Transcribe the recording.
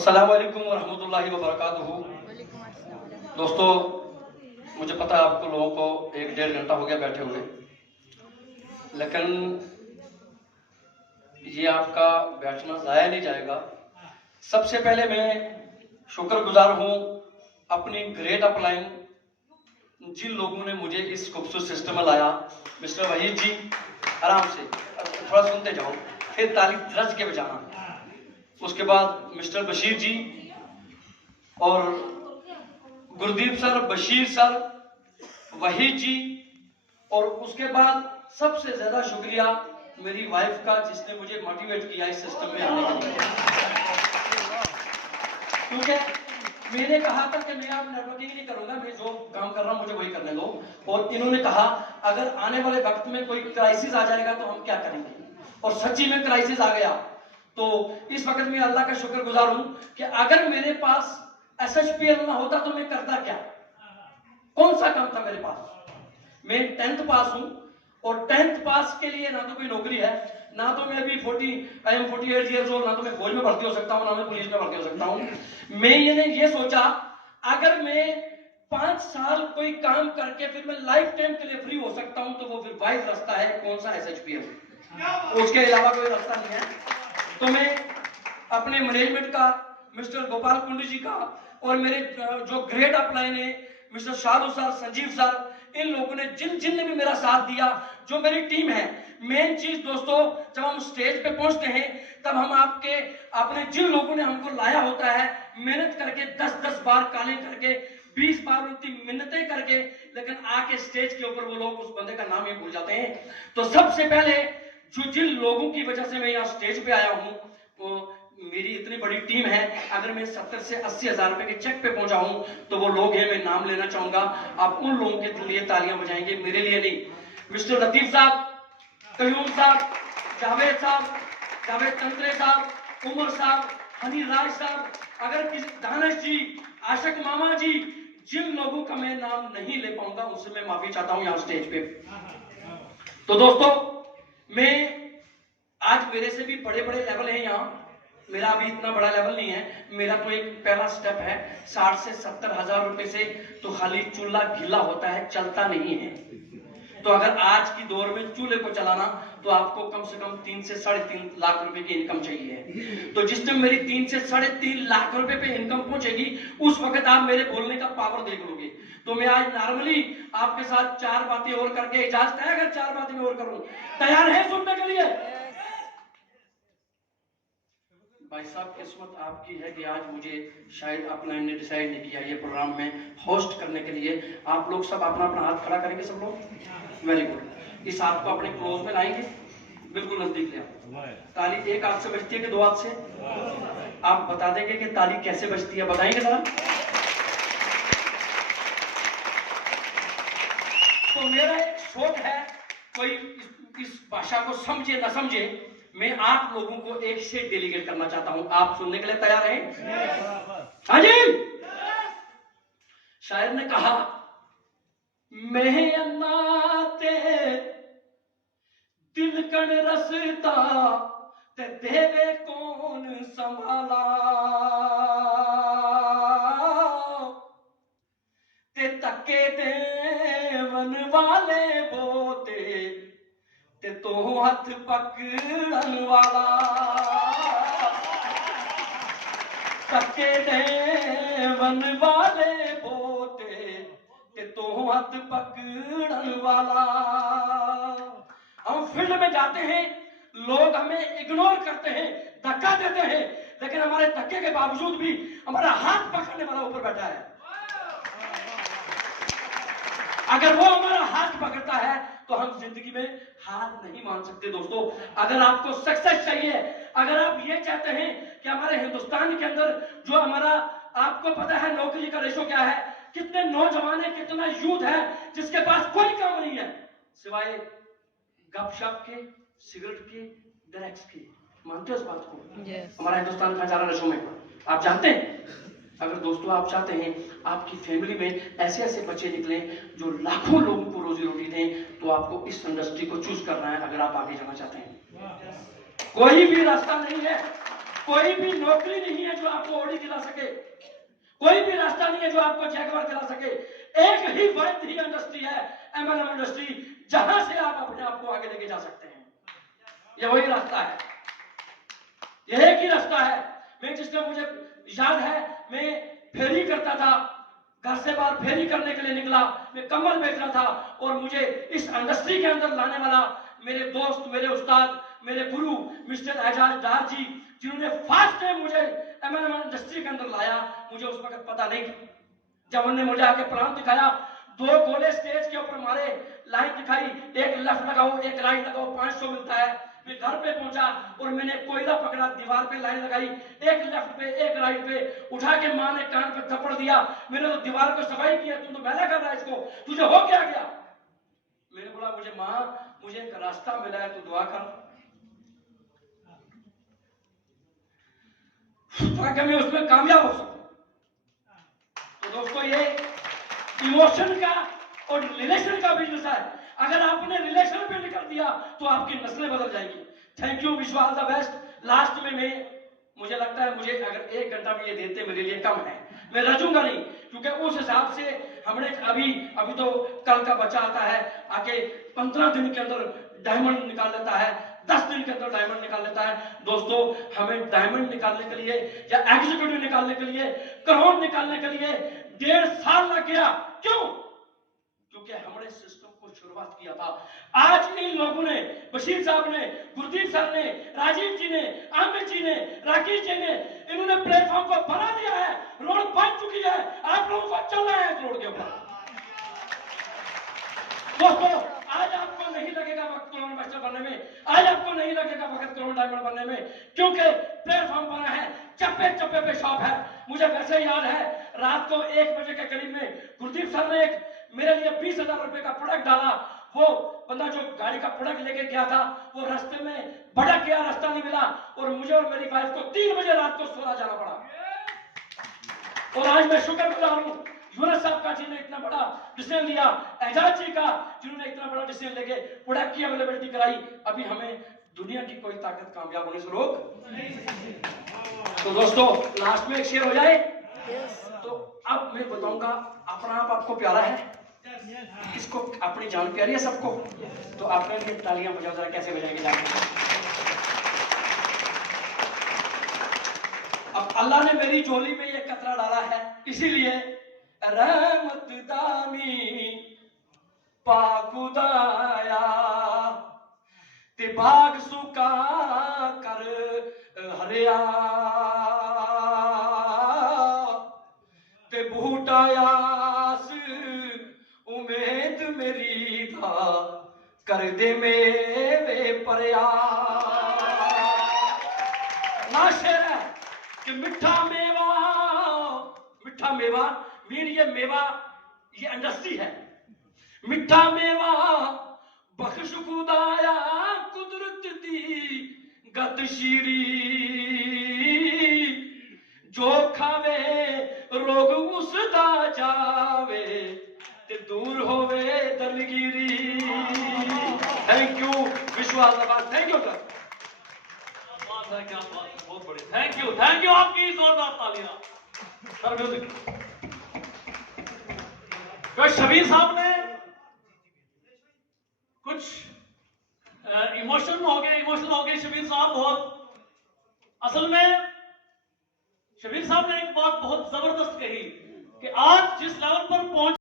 अस्सलाम वालेकुम वरहमतुल्लाहि वबरकातुहू। दोस्तों, मुझे पता है आपको लोगों को 1-1.5 घंटा हो गया बैठे हुए, लेकिन ये आपका बैठना ज़ाया नहीं जाएगा। सबसे पहले मैं शुक्रगुजार हूँ अपनी ग्रेट अपलाइन जिन लोगों ने मुझे इस खूबसूरत सिस्टम में लाया। मिस्टर वहीद जी, आराम से थोड़ा सुनते जाओ, फिर ताली रज के बजाना। उसके बाद मिस्टर बशीर जी और गुरदीप सर, बशीर सर, वहीद जी, और उसके बाद सबसे ज्यादा शुक्रिया मेरी वाइफ का, जिसने मुझे मोटिवेट किया इस सिस्टम में आने के लिए। क्योंकि मैंने कहा था कि मैं अब नेटवर्किंग नहीं करूंगा, मैं जो काम कर रहा हूं मुझे वही करने दो। और इन्होंने कहा अगर आने वाले वक्त में कोई क्राइसिस आ जाएगा तो हम क्या करेंगे, और सच्ची में क्राइसिस आ गया। तो इस वक्त मैं अल्लाह का शुक्रगुजार हूं कि अगर मेरे पास SHPL ना होता तो मैं करता क्या, कौन सा काम था मेरे पास। मैं 10th पास हूं, और 10th पास के लिए ना तो कोई नौकरी है, ना तो मैं अभी 48 ईयर्स ओल्ड, ना तो मैं फौज में भर्ती हो सकता हूं, ना मैं पुलिस में भर्ती हो सकता हूं। मैंने ये सोचा अगर मैं 5 साल कोई काम करके फिर मैं लाइफ टाइम के लिए फ्री हो सकता हूं, तो वो फिर वाइज रास्ता है, कौन सा, SHPL। उसके अलावा कोई रास्ता नहीं है। तो मैं अपने मैनेजमेंट का, मिस्टर गोपाल कुंडी जी का, और मेरे जो ग्रेट अपलाइन है mister Shahrukh sir, Sanjeev sir, इन लोगों ने जिन ने भी मेरा साथ दिया, जो मेरी टीम है। मेन चीज दोस्तों, जब हम स्टेज पे पहुंचते हैं तब हम अपने जिन लोगों ने हमको लाया होता है, मेहनत करके 10-10 बार काले करके, 20 बार उनकी मिन्नतें करके, लेकिन आके स्टेज के ऊपर वो लोग उस बंदे का नाम ही भूल जाते हैं। तो सबसे पहले जिन लोगों की वजह से मैं यहाँ स्टेज पे आया हूँ, वो मेरी इतनी बड़ी टीम है। अगर मैं 70 से 80 हजार रुपए के चेक पे पहुंचा हूं तो वो लोग हैं, मैं नाम लेना चाहूंगा। आप उन लोगों के लिए तालियां बजाएंगे, मेरे लिए नहीं। मिस्टर लतीफ साहब, कयूम साहब, जावेद साहब, जावेद तंत्रे साहब, उमर साहब, हनी राज साहब, अगर किसी दानिश जी, आशिक मामा जी, जिन लोगों का मैं नाम नहीं ले पाऊंगा उनसे मैं माफी चाहता हूं यहाँ स्टेज पे। तो दोस्तों, मैं आज मेरे से भी बड़े बड़े लेवल हैं यहाँ, मेरा अभी इतना बड़ा लेवल नहीं है। मेरा तो एक पहला स्टेप है, 60 से 70 हजार रुपए से तो खाली चूल्हा गीला होता है, चलता नहीं है। तो अगर आज की दौर में चूल्हे को चलाना तो आपको कम से कम 3 से 3.5 लाख रुपए की इनकम चाहिए। तो जिस टाइम मेरी 3 से 3.5 लाख रुपए पे इनकम पहुंचेगी, उस वक्त आप मेरे बोलने का पावर देख लोगे। तो मैं आज नॉर्मली आपके साथ 4 बातें और करके, इजाजत है अगर 4 बातें मैं और करूं, तैयार है सुनने के लिए? भाई साहब, किस्मत आपकी है कि आज मुझे शायद अपलाइन ने डिसाइड नहीं किया ये प्रोग्राम में होस्ट करने के लिए। आप लोग सब अपना अपना हाथ खड़ा करेंगे, सब लोग, वेरी गुड। इस हाथ को अपने क्लोज में लाएंगे, बिल्कुल नजदीक ले आओ। ताली एक हाथ से बजती है कि 2 हाथ से? आप बता देंगे कि ताली कैसे बजती है, बताएंगे जरा? तो मेरा एक शौक है, कोई इस भाषा को समझे ना समझे, मैं आप लोगों को एक शेर डेलीगेट करना चाहता हूं। आप सुनने के लिए तैयार हैं? हाँ जी। शायर ने कहा, मैं अन्नाते दिल कण रसता ते देवे कौन संभाला, ते तके देवन वाले बोते ते तो हथ पकड़न वाला, तके देवन वाले बोते ते तो हथ पकड़न वाला। हम फील्ड में जाते हैं, लोग हमें इग्नोर करते हैं, धक्का देते हैं, लेकिन हमारे धक्के के बावजूद भी हमारा हाथ पकड़ने वाला ऊपर बैठा है। अगर वो हमारा हाथ पकड़ता है तो हम जिंदगी में हार नहीं मान सकते। दोस्तों, अगर आपको सक्सेस चाहिए, अगर आप ये चाहते हैं कि हमारे हिंदुस्तान के अंदर जो हमारा, आपको पता है नौकरी का रेशो क्या है, कितने नौजवान है, कितना यूथ है जिसके पास कोई काम नहीं है सिवाय गपशप के, सिगरेट के, ड्रग्स के। मानते हो इस बात को? हमारा हिंदुस्तान का हजारा रेशो में, आप जानते हैं? अगर दोस्तों आप चाहते हैं आपकी फैमिली में ऐसे ऐसे बच्चे निकले जो लाखों लोगों को रोजी रोटी दें, तो आपको इस इंडस्ट्री को चूज करना है अगर आप आगे जाना चाहते हैं। कोई भी रास्ता नहीं है, कोई भी नौकरी नहीं है जो आपको ऑडी दिला सके, कोई भी रास्ता नहीं है जो आपको जैगवार दिला सके। एक ही वैध ही इंडस्ट्री है एमएलएम इंडस्ट्री, जहां से आप अपने आप को आगे लेके जा सकते हैं। ये वही रास्ता है, ये एक ही रास्ता है। मैं जिसने मुझे याद है, मैं फेरी करता था, घर से बाहर फेरी करने के लिए निकला, मैं कम्बल बेच रहा था, और मुझे इस इंडस्ट्री के अंदर लाने वाला मेरे दोस्त, मेरे उस्ताद, मेरे गुरु मिस्टर एजाज डार जी, जिन्होंने फर्स्ट टाइम मुझे एमएलएम इंडस्ट्री के अंदर लाया। मुझे उस वक्त पता नहीं था, जब उन्होंने मुझे आके प्लान दिखाया, 2 गोले स्टेज के ऊपर मारे, लाइन दिखाई, एक लेफ्ट लगाओ एक राइट लगाओ, 500 मिलता है। मैं घर पे पहुंचा और मैंने कोयला पकड़ा, दीवार पे लाइन लगाई, एक लेफ्ट पे एक राइट पे, उठा के मां ने कान पे थप्पड़ दिया। मैंने तो दीवार को सफाई किया, तुम तो मैला कर रहा है इसको, तुझे हो क्या गया? मैंने बोला, मुझे मां, मुझे एक रास्ता मिला है, तू दुआ कर, ताकि मैं उसमें कामयाब हो सकूं। तो दोस्तों, ये इमोशन का और रिलेशन का बिजनेस है। अगर आपने रिलेशन पे निकल दिया तो आपकी नस्लें बदल जाएगी। Thank you, wish all the best. Last में मुझे लगता है, मुझे अगर 1 घंटा में ये देते मेरे लिए कम है, मैं रजूंगा नहीं, क्योंकि उस हिसाब से हमने अभी तो कल का बच्चा आता है, आके 15 दिन के अंदर डायमंड निकाल लेता है, 10 दिन के अंदर डायमंड निकाल लेता है। दोस्तों, हमें डायमंड निकालने के लिए या एग्जीक्यूटिव निकालने के लिए, करोड़ निकालने के लिए 1.5 साल लग गया। क्यों? क्योंकि हमने सिस्टम को शुरुआत किया था। आज इन लोगों ने, बशीर साहब ने, गुरदीप सर ने, राजीव जी ने, आमिर जी ने, राकेश जी ने, इन्होंने प्लेटफॉर्म को बना दिया है, रोड बन चुकी है, आप लोगों को चलना है इस रोड के ऊपर। दोस्तों, आज आपको नहीं लगेगा वक्त करोड़ मास्टर बनने में, आज आपको नहीं लगेगा वक्त करोड़ डायमंड बनने में, क्योंकि प्लेटफॉर्म बना है, चप्पे चप्पे पे शॉप है। मुझे वैसे याद है, रात को 1 बजे के करीब में गुरदीप सर ने एक मेरे लिए 20,000 रुपए का प्रोडक्ट डाला। वो बंदा जो गाड़ी का प्रोडक्ट लेके गया था, वो रास्ते में भटक गया, रास्ता नहीं मिला, और मुझे और मेरी वाइफ को 3 बजे रात को सोना जाना पड़ा। और आज मैं शुक्रगुजार हूं यूनुस साहब का, जिन्होंने इतना बड़ा डिसीजन लिया, एजाज जी का, जिन्होंने इतना बड़ा डिसीजन लेके प्रोडक्ट की अवेलेबिलिटी कराई। अभी हमें दुनिया की कोई ताकत कामयाब होने से रोक नहीं। तो दोस्तों, लास्ट में एक शेयर हो जाए। तो अब मैं बताऊंगा, अपना आप आपको प्यारा है, इसको अपनी जान प्यारी है सबको, तो आपने लिए तालियां बजाओ जरा, कैसे बजाएंगे जाके। अब अल्लाह ने मेरी झोली में ये कतरा डाला है, इसीलिए रहमत दामी पाकुदाया ते बाग सुका कर हरिया ते बूटायास उम्मीद मेरी था कर दे मेरे परया। ना शेर है कि मीठा मेवा मीन, ये मेवा, ये इंडस्ट्री है। मीठा मेवा बख्श खुदाया कुदरत दी गतशीरी, जो खावे रोग उसदा जावे ते दूर होवे दलगिरी। थैंक यू, विश्वास आबाद, थैंक यू सर। क्या बात, बहुत बढ़िया, थैंक यू आपकी जोरदार तालियां सर। म्यूजिक शबीर साहब ने कुछ इमोशनल हो गए शबीर साहब बहुत। असल में शबीर साहब ने एक बात बहुत जबरदस्त कही कि आज जिस लेवल पर पहुंच